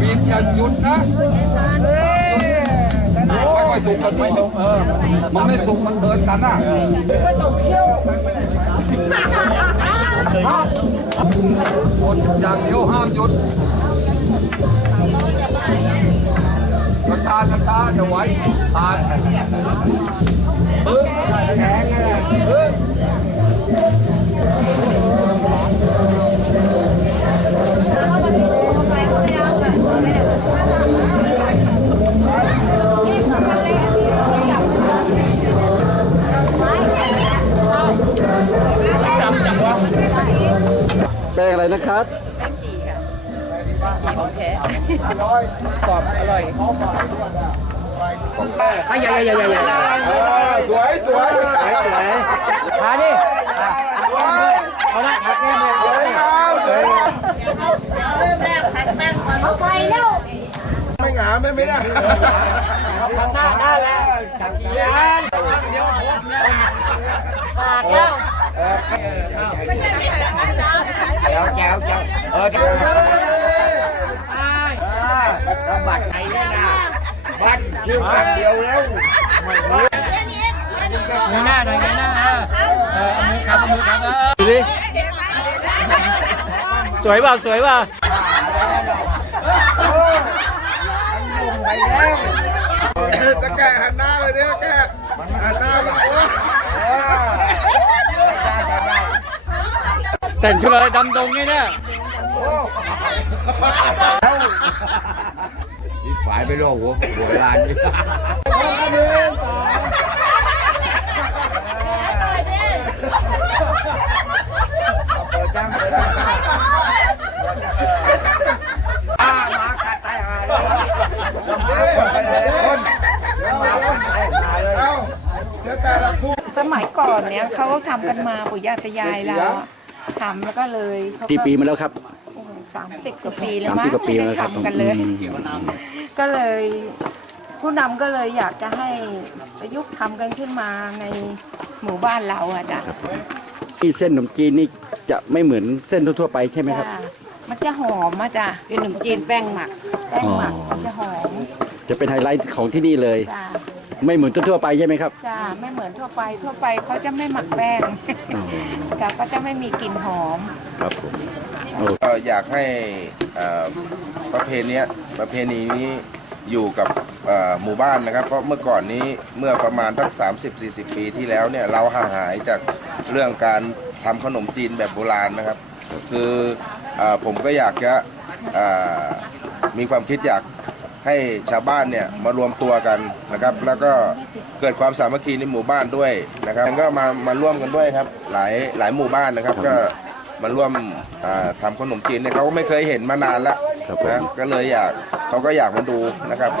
บีบอย่าหยุดนะไม่ค่อยสุกมันไม่สุกเออมันไม่สุกมันเดินกันอะกดอย่างเดียวห้ามหยุดกระชากระชาจะไหวผ่านปึ๊บแป้งอะไนะครับแป้งจีค่ะจีของแท้สวยสวยมาดิเอาละครับสวยงาสวยงามไฟแล้วไม่หงาไม่ไม่ได้ปากแล้วบัตรไหนเนี่ยนะบัตรคิวบัตรเดียวแล้วเงยหน้าหน่อยเงยหน้าเออเอามือครับเอามือครับเออดูดิสว ยเปล่าสวยเปล่าตะแกะหันหน้าเลยเนี่ยตะแกะหันหน้าเลย แต่งชุดอะไรดำดงไงเนี่ยฝ่ายไปโลกหัวหัวลานนี่สมัยก่อนเนี่ยเขาทำกันมาปู่ย่าตายายเราอะ ทำแล้วก็เลยเขากี่ปีมาแล้วครับสามสิบกว่าปีแล้วสามมั้สิงบกว่าปีไม่แล้ได้วครับทำกันเลย อืมก็เลยผู้นำก็เลยอยากจะให้ประยุกต์ทำกันขึ้นมาในหมู่บ้านเราอะจ้ะที่เส้นขนมจีนนี่จะไม่เหมือนเส้นทั่วๆไปใช่ไหมครับ จ้ะมันจะหอมอะจ้ะเป็นขนมจีนแป้งหมัก แป้งหมักอ๋อ มันจะหอมจะเป็นไฮไลท์ของที่นี่เลย จ้ะ ไม่เหมือนทั่วๆไปใช่ไหมครับ จ้ะไม่เหมือนทั่วไปทั่วไปเขาจะไม่หมักแป้งอ๋อจ้ะก็จะไม่มีกลิ่นหอม ครับผมโอ้ก็อยากให้เอ่อประเพณีเนี้ยประเพณีนี้อยู่กับเอ่อหมู่บ้านนะครับ เพราะเมื่อก่อนนี้เมื่อประมาณทั้ง 30-40 ปีที่แล้วเนี่ยเราห่างหายจากเรื่องการทำขนมจีนแบบโบราณนะครับ คือเออผมก็อยากจะเอ่อมีความคิดอยาก ให้ชาวบ้านเนี่ยมารวมตัวกันนะครับ แล้วก็เกิดความสามัคคีในหมู่บ้านด้วยนะครับก็มามาร่วมกันด้วยครับ หลายหลายหมู่บ้านนะครับ ก็มาร่วมอ่าทำขนมจีนเนี่ยเขาก็ไม่เคยเห็นมานานแล้วครับผม นะก็เลยอยากเขาก็อยากมาดูนะครับ